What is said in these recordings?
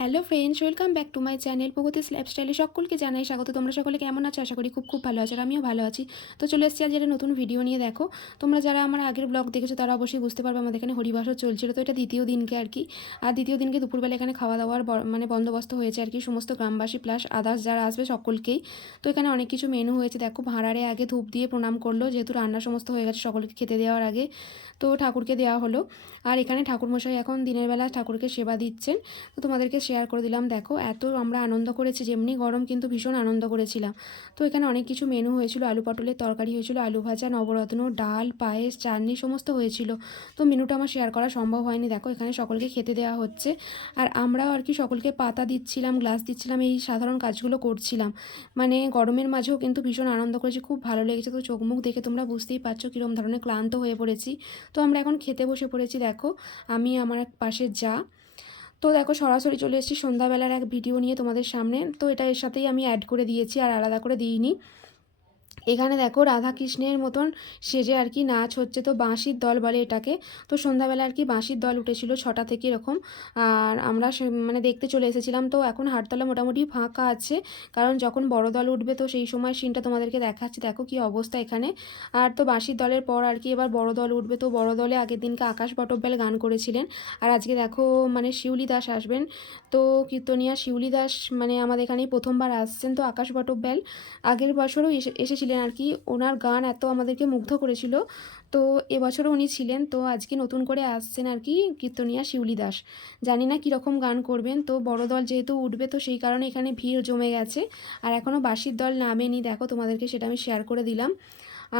Hello friends, welcome back to my channel Pragati's লাইফস্টাইলে সকলকে জানাই স্বাগত। তোমরা সকলে কেমন আছো? আশা করি খুব ভালো আছো, আর আমিও ভালো আছি। তো চলে এসেছি আজ একটা নতুন ভিডিও নিয়ে। দেখো, তোমরা যারা আমার আগের ব্লগ দেখেছো তারা অবশ্যই বুঝতে পারবে আমাদের এখানে হরিবাসর চলছিল। তো এটা দ্বিতীয় দিনকে আর কি। আর দ্বিতীয় দিনকে দুপুরবেলা এখানে খাওয়া দাওয়ার মানে বন্দোবস্ত হয়েছে আর কি, সমস্ত গ্রামবাসী প্লাস আদার্স যারা আসবে সকলকেই। তো এখানে অনেক কিছু মেনু হয়েছে। দেখো, ভাঁড়ারে আগে ধূপ দিয়ে প্রণাম করলো, যেহেতু রান্না সমস্ত হয়ে গেছে সকলকে খেতে দেওয়ার আগে। তো ঠাকুরকে দেওয়া হলো। আর এখানে ঠাকুরমশাই এখন দিনের বেলা ঠাকুরকে সেবা দিচ্ছেন। তো তোমাদেরকে শেয়ার করে দিলাম। দেখো, এত আমরা আনন্দ করেছি, যেমনি গরম কিন্তু ভীষণ আনন্দ করেছিলাম। তো এখানে অনেক কিছু মেনু হয়েছিল, আলু পটলের তরকারি হয়েছিল, আলু ভাজা, নবরত্ন, ডাল, পায়েস, চাটনি সমস্ত হয়েছিল। তো মেনুটা আমার শেয়ার করা সম্ভব হয়নি। দেখো, এখানে সকলকে খেতে দেওয়া হচ্ছে, আর আমরাও আর কি সকলকে পাতা দিচ্ছিলাম, গ্লাস দিচ্ছিলাম, এই সাধারণ কাজগুলো করছিলাম। মানে গরমের মাঝেও কিন্তু ভীষণ আনন্দ করেছি, খুব ভালো লেগেছে। তো চোখ মুখ দেখে তোমরা বুঝতেই পারছো কীরকম ধরনের ক্লান্ত হয়ে পড়েছি। তো আমরা এখন খেতে বসে পড়েছি। দেখো, আমি আমার পাশে যা। তো দেখো, সরাসরি চলে এসেছি সন্ধ্যাবেলার এক ভিডিও নিয়ে তোমাদের সামনে। তো এটা এর সাথেই আমি অ্যাড করে দিয়েছি, আর আলাদা করে দিইনি। এখানে দেখো, রাধাকৃষ্ণের মতন সেজে আর কি নাচ হচ্ছে। তো বাঁশির দল বলে এটাকে। তো সন্ধ্যাবেলা আর কি বাঁশির দল উঠেছিল 6টা থেকে এরকম। আর আমরা মানে দেখতে চলে এসেছিলাম। তো এখন হাটতলা মোটামুটি ফাঁকা আছে, কারণ যখন বড় দল উঠবে তো সেই সময় সিনটা তোমাদেরকে দেখাচ্ছি। দেখো কি অবস্থা এখানে। আর তো বাঁশির দলের পর আর কি এবার বড় দল উঠবে। তো বড় দলে আগের দিনকে আকাশ বটব্যাল গান করেছিলেন। আর আজকে দেখো, মানে শিউলি দাস আসবেন। তো কীর্তনিয়া শিউলি দাস মানে আমাদের এখানেই প্রথমবার আসছেন। তো আকাশ বটব্যাল আগের বছরও এসেছিলেন আর কি। ওনার গান এত আমাদেরকে মুগ্ধ করেছিল। তো এবছরও উনি ছিলেন। তো আজকে নতুন করে আসছেন আর কি কীর্তনিয়া শিউলি দাস। জানি না কীরকম গান করবেন। তো বড় দল যেহেতু উঠবে তো সেই কারণে এখানে ভিড় জমে গেছে। আর এখনও বাঁশির দল নামেনি। দেখো, তোমাদেরকে সেটা আমি শেয়ার করে দিলাম।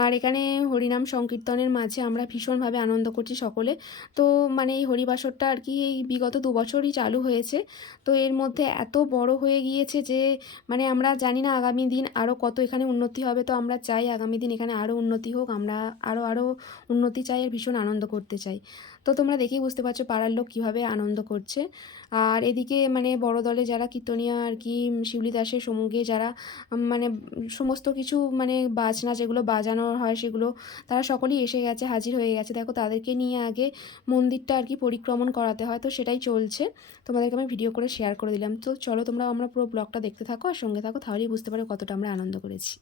আর এখানে হরিনাম সংকীর্তনের মাঝে আমরা ভীষণভাবে আনন্দ করছি সকলে। তো মানে এই হরিবাসরটা আর কি এই বিগত 2 বছরই চালু হয়েছে। তো এর মধ্যে এত বড় হয়ে গিয়েছে যে মানে আমরা জানি না আগামী দিন আরও কত এখানে উন্নতি হবে। তো আমরা চাই আগামী দিন এখানে আরও উন্নতি হোক, আমরা আরও উন্নতি চাই, আর ভীষণ আনন্দ করতে চাই। তো তোমরা দেখেই বুঝতে পারছো পাড়ার লোক কীভাবে আনন্দ করছে। আর এদিকে মানে বড় দলে যারা কীর্তনিয়া আর কি শিউলি দাসের সঙ্গে যারা মানে সমস্ত কিছু মানে বাজনা যেগুলো বাজানো হয় সেগুলো তারা সকলেই এসে গেছে, হাজির হয়ে গেছে। দেখো, তাদেরকে নিয়ে আগে মন্দিরটা আর কি পরিক্রমণ করাতে হয়। তো সেটাই চলছে, তোমাদেরকে আমি ভিডিও করে শেয়ার করে দিলাম। তো চলো, তোমরা আমরা পুরো ব্লগটা দেখতে থাকো আর সঙ্গে থাকো, তাহলেই বুঝতে পারো কতটা আমরা আনন্দ করেছি।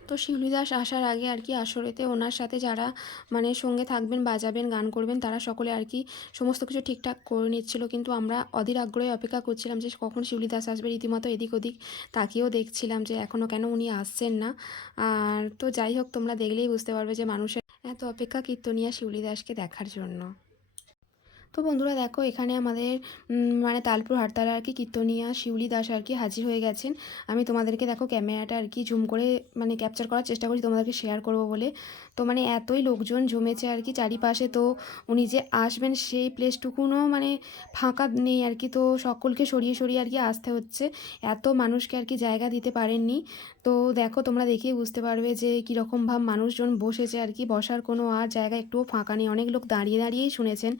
তো শিউলি দাস আসার আগে আর কি আসরেতে ওনার সাথে যারা মানে সঙ্গে থাকবেন, বাজাবেন, গান করবেন, তারা সকলে আর কি সমস্ত কিছু ঠিকঠাক করে নিচ্ছিল। কিন্তু আমরা অধীর আগ্রহে অপেক্ষা করছিলাম যে কখন শিউলি দাস আসবে। রীতিমতো এদিক ওদিক তাকিয়েও দেখছিলাম যে এখনও কেন উনি আসছেন না। আর তো যাই হোক, তোমরা দেখলেই বুঝতে পারবে যে মানুষের এত অপেক্ষা কীর্তনিয়া শিউলি দাসকে দেখার জন্য। তো বন্ধুরা দেখো, এখানে আমাদের মানে তালপুর হাটতলা আর কি কীর্তনিয়া শিউলি দাস আর কি হাজির হয়ে গেছেন। আমি তোমাদেরকে দেখো ক্যামেরাটা আর কি জুম করে মানে ক্যাপচার করার চেষ্টা করছি তোমাদেরকে শেয়ার করব বলে। তো মানে এতই লোকজন জমেছে আর কি চারিপাশে। তো উনি যে আসবেন সেই প্লেসটুকুনও মানে ফাঁকা নেই আর কি। তো সকলকে সরিয়ে সরিয়ে আর কি আসতে হচ্ছে, এত মানুষকে আর কি জায়গা দিতে পারেননি। তো দেখো, তোমরা দেখেই বুঝতে পারবে যে কীরকম ভাব মানুষজন বসেছে আর কি, বসার কোনো আর জায়গা একটুও ফাঁকা নেই, অনেক লোক দাঁড়িয়ে দাঁড়িয়েই শুনেছেন।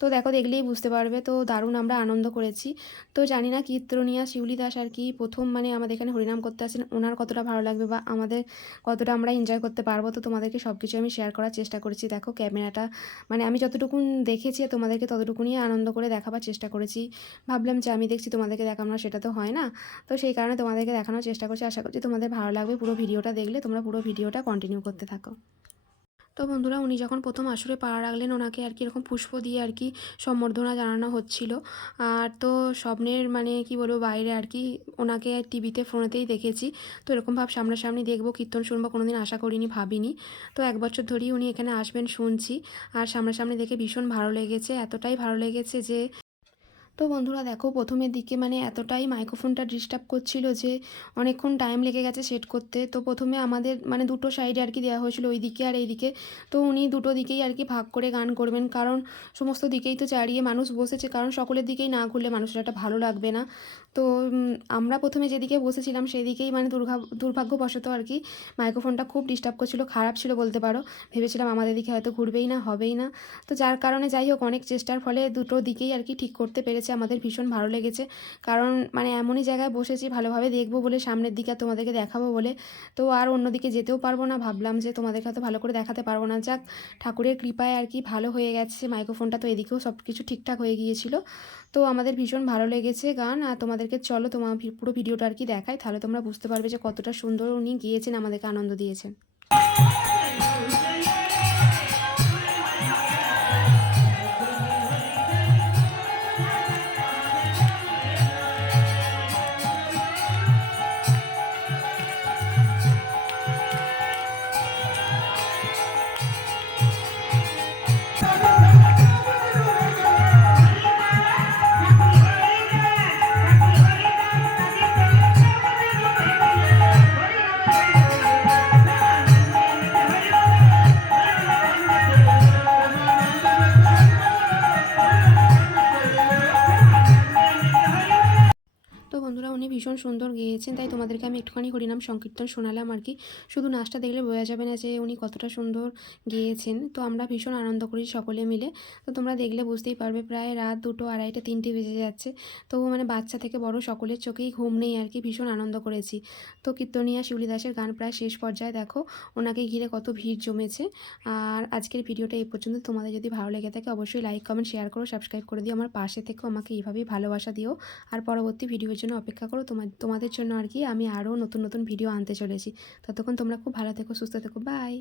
তো দেখো, দেখলেই বুঝতে পারবে। তো দারুণ আমরা আনন্দ করেছি। তো জানি না কীর্তনিয়া শিউলি দাস আর কি প্রথম মানে আমাদের এখানে হরিনাম করতে আসেন, ওনার কতটা ভালো লাগবে বা আমাদের কতটা আমরা এনজয় করতে পারবো। তো তোমাদেরকে সব কিছু আমি শেয়ার করার চেষ্টা করেছি। দেখো, ক্যামেরাটা মানে আমি যতটুকুন দেখেছি তোমাদেরকে ততটুকুনি আনন্দ করে দেখাবার চেষ্টা করেছি। ভাবলাম যে আমি দেখছি তোমাদেরকে দেখানো, সেটা তো হয় না। তো সেই কারণে তোমাদেরকে দেখানোর চেষ্টা করছি। আশা করছি তোমাদের ভালো লাগবে। পুরো ভিডিওটা দেখলে তোমরা পুরো ভিডিওটা কন্টিনিউ করতে থাকো। তো বন্ধুরা, উনি যখন প্রথম আসরে পা রাখলেন ওনাকে আর কি এরকম পুষ্প দিয়ে আর কি সম্বর্ধনা জানানো হচ্ছিল। আর তো স্বপ্নের মানে কি বলবো বাইরে আর কি ওনাকে টিভিতে ফোনেতেই দেখেছি। তো এরকম ভাব সামনাসামনি দেখবো, কীর্তন শুনবো কোনোদিন আশা করিনি, ভাবিনি। তো 1 বছর ধরেই উনি এখানে আসবেন শুনছি। আর সামনাসামনি দেখে ভীষণ ভালো লেগেছে, এতটাই ভালো লেগেছে যে তো বন্ধুরা দেখো, প্রথমের দিকে মানে এতটাই মাইক্রোফোনটা ডিস্টার্ব করছিল যে অনেকক্ষণ টাইম লেগে গেছে সেট করতে। তো প্রথমে আমাদের মানে দুটো সাইডে আর কি দেওয়া হয়েছিল, ওই দিকে আর এই দিকে। তো উনি দুটো দিকেই আর কি ভাগ করে গান করবেন, কারণ সমস্ত দিকেই তো চারিয়ে মানুষ বসেছে, কারণ সকলের দিকেই না ঘুরলে মানুষের একটা ভালো লাগবে না। তো আমরা প্রথমে যেদিকে বসেছিলাম সেই দিকেই মানে দুর্ভাগ্যবশত আর কি মাইক্রোফোনটা খুব ডিস্টার্ব করছিল, খারাপ ছিল বলতে পারো। ভেবেছিলাম আমাদের দিকে হয়তো ঘুরবেই না, হবেই না। তো যার কারণে যাই হোক অনেক চেষ্টার ফলে দুটো দিকেই আর কি ঠিক করতে পেরেছি। হয়েছে, আমাদের ভীষণ ভালো লেগেছে। কারণ মানে এমনই জায়গায় বসেছি ভালোভাবে দেখবো বলে, সামনের দিকে আর তোমাদেরকে দেখাবো বলে, তো আর অন্যদিকে যেতেও পারবো না। ভাবলাম যে তোমাদেরকে হয়তো ভালো করে দেখাতে পারবো না। যাক, ঠাকুরের কৃপায় আর কি ভালো হয়ে গেছে মাইক্রোফোনটা, তো এদিকেও সব কিছু ঠিকঠাক হয়ে গিয়েছিল। তো আমাদের ভীষণ ভালো লেগেছে গান। আর তোমাদেরকে চলো তোমার পুরো ভিডিওটা আর কি দেখাই, তাহলে তোমরা বুঝতে পারবে যে কতটা সুন্দর উনি গিয়েছেন, আমাদেরকে আনন্দ দিয়েছেন। তো বন্ধুরা, উনি ভীষণ সুন্দর গেয়েছেন, তাই তোমাদেরকে আমি একটুখানি হরিনাম সংকীর্তন শোনালাম আর কি। শুধু নাচটা দেখলে বোঝা যাবে না যে উনি কতটা সুন্দর গেয়েছেন। তো আমরা ভীষণ আনন্দ করি সকলে মিলে। তো তোমরা দেখলে বুঝতেই পারবে, প্রায় রাত 2টো, 2:30, 3টে বেজে যাচ্ছে। তবু মানে বাচ্চা থেকে বড় সকলের চোখেই ঘুম নেই আর কি, ভীষণ আনন্দ করেছি। তো কীর্তনিয়া শিউলি দাসের গান প্রায় শেষ পর্যায়ে, দেখো ওনাকে ঘিরে কত ভিড় জমেছে। আর আজকের ভিডিওটা এই পর্যন্ত। তোমাদের যদি ভালো লেগে থাকে অবশ্যই লাইক, কমেন্ট, শেয়ার করো, সাবস্ক্রাইব করে দিও, আমার পাশে থেকেও আমাকে এইভাবেই ভালোবাসা দিও। আর পরবর্তী ভিডিওর জন্য অপেক্ষা করো। তোমাদের জন্য আর কি আমি আরও নতুন নতুন ভিডিও আনতে চলেছি। ততক্ষণ তোমরা খুব ভালো থেকো, সুস্থ থেকো, বাই।